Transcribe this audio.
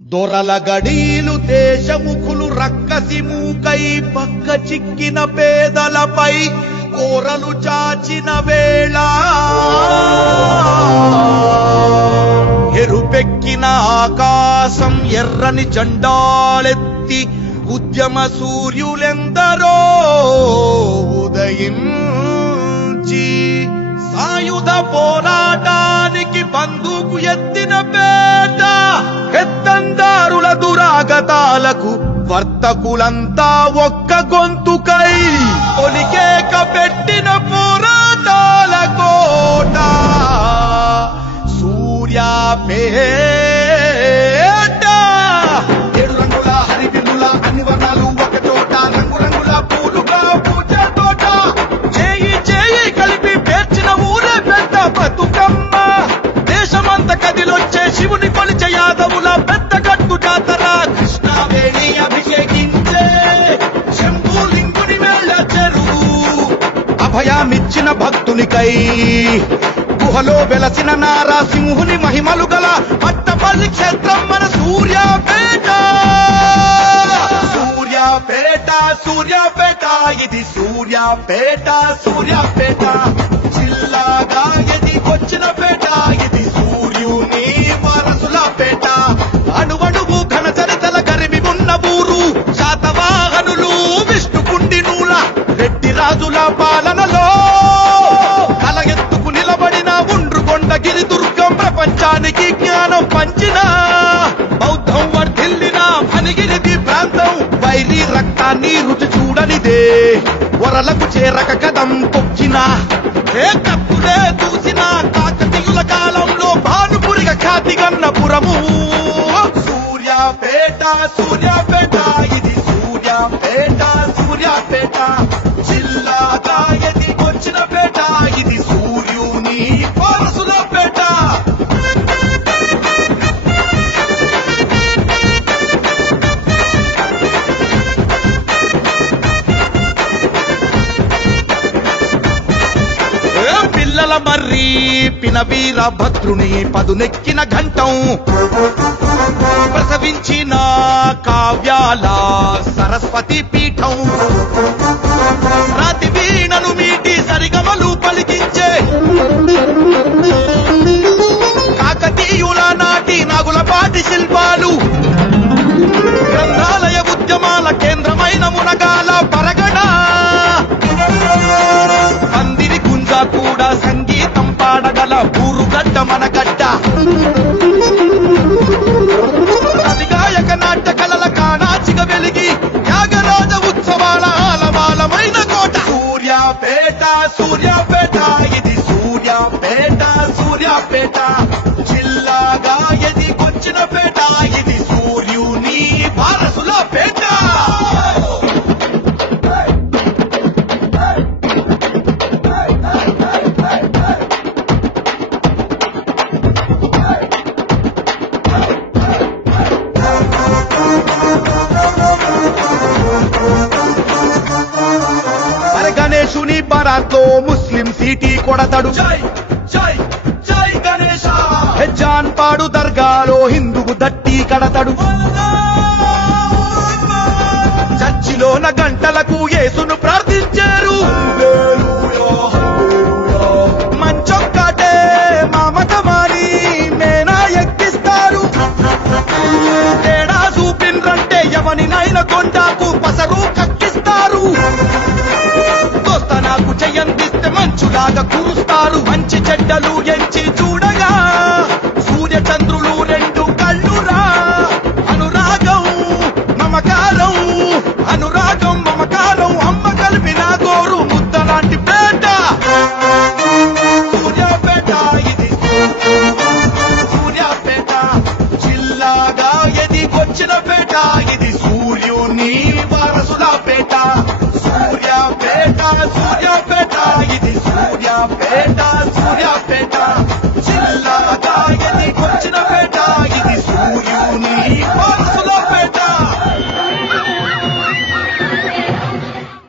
దొరల గడీలు దేశముఖులు రక్కసి మూకై పక్క చిక్కిన పేదలపై కోరలు చాచిన వేళ ఎరుపెక్కిన ఆకాశం ఎర్రని జెండాలెత్తి ఉద్యమ సూర్యులెందరో ఉదయించి సాయుధ పోరాటానికి బందూకు ఎత్తిన పేట ఎత్తందారుల దురాగతాలకు వర్తకులంతా ఒక్క గొంతుకై ఒలికేక పెట్టిన పోరాటాల కోట సూర్యాపేట. 7 రంగుల హరివిల్లుల అన్ని వర్ణాలు ఒక చోట, రంగురంగుల పూలుగా పూజ తోట, చేయి చేయి కలిపి పేర్చిన ఊరే పెద్ద బతుకమ్మ. దేశమంత కదిలొచ్చే శివుని కొలిచే యాదవుల పెద్ద గట్టు జాతర. కృష్ణావేణి అభిషేకించే శంభులింగుని వేళ చెరువు అభయామిచ్చిన భక్తునికై గుహలో వెలసిన నారాసింహుని మహిమలు గల పట్టపల్లి క్షేత్రం మన సూర్యాపేట. సూర్యాపేట సూర్యాపేట ఇది సూర్యాపేట సూర్యాపేట జిల్లాగా ఎదిగొచ్చిన పేట ఇది సూర్యుని వారసుల పేట. అణువణువు ఘన చరితల గరిమి ఉన్న ఊరు శాతవాహనులు విష్ణుకుండి నూల రెడ్డి రాజుల పాలనలో తల ఎత్తుకు నిలబడిన ఉండ్రుకొండగిరి దుర్గం ప్రపంచానికి జ్ఞానం పంచిన బౌద్ధం వర్ధిల్లిన ఫణిగిరిది ప్రాంతం వైరి రక్తాన్ని రుచి చూడనిదే వరలకు చేరక కదం తొక్కిన ఏ కప్పులే దూసిన కాకతీయుల కాలంలో భానుపురిగా ఖ్యాతిగన్నపురము. సూర్యాపేట సూర్యాపేట ఇది సూర్యాపేట సూర్యాపేట జిల్లాగా ఎదిగొచ్చిన పేట ఇది సూర్యుని వారసుల పేట. పిల్లల మర్రి పినవీర భద్రుని పదునెక్కిన ఘంటం ప్రసవించిన కావ్యాల సరస్వతి పీఠం. రాతి వీణను మీటి సరిగమలు పలికించే కాకతీయుల నాటి నాగులపాటి శిల్పాలు. గ్రంథాలయ ఉద్యమాల కేంద్రమైన మునగాల పరగణ పందిరి గుంజ కూడా సంగీతం పాడగల ఊరుగడ్డ మన గడ్డ. కవిగాయక నాట్య కళల కాణాచిగ వెలిగి త్యాగరాజ ఉత్సవాల ఆలవాలమైన కోట. సూర్యాపేట సూర్యాపేట ఇది సూర్యాపేట సూర్యాపేట జిల్లాగా ఎదిగొచ్చిన పేట ఇది సూర్యుని వారసుల పేట. గణేశుని బరాత్లో ముస్లిం సీటీ కొడతాడు జై జై జై గణేశ. జాన్ పాడు దర్గాలో హిందువు దట్టి కడతాడు. చర్చిలోన గంటలకు యేసును ప్రార్థించారు. మంచొక్కటే మామక మారి మేనా ఎక్కిస్తారు. తేడా చూపిండ్రంటే ఎవనినైనా కొండాకు పసరు కక్కిస్తారు. దోస్తనాకు చెయ్యందిస్తే మంచులాగా కురుస్తారు. మంచి చెడ్డలు ఎంచి చూడగా సూర్య చంద్రులు రెండు కళ్ళురా. అనురాగం మమకారం అనురాగం మమకారం అమ్మ కలిపిన గోరు ముద్ద లాంటి పేట. సూర్యాపేట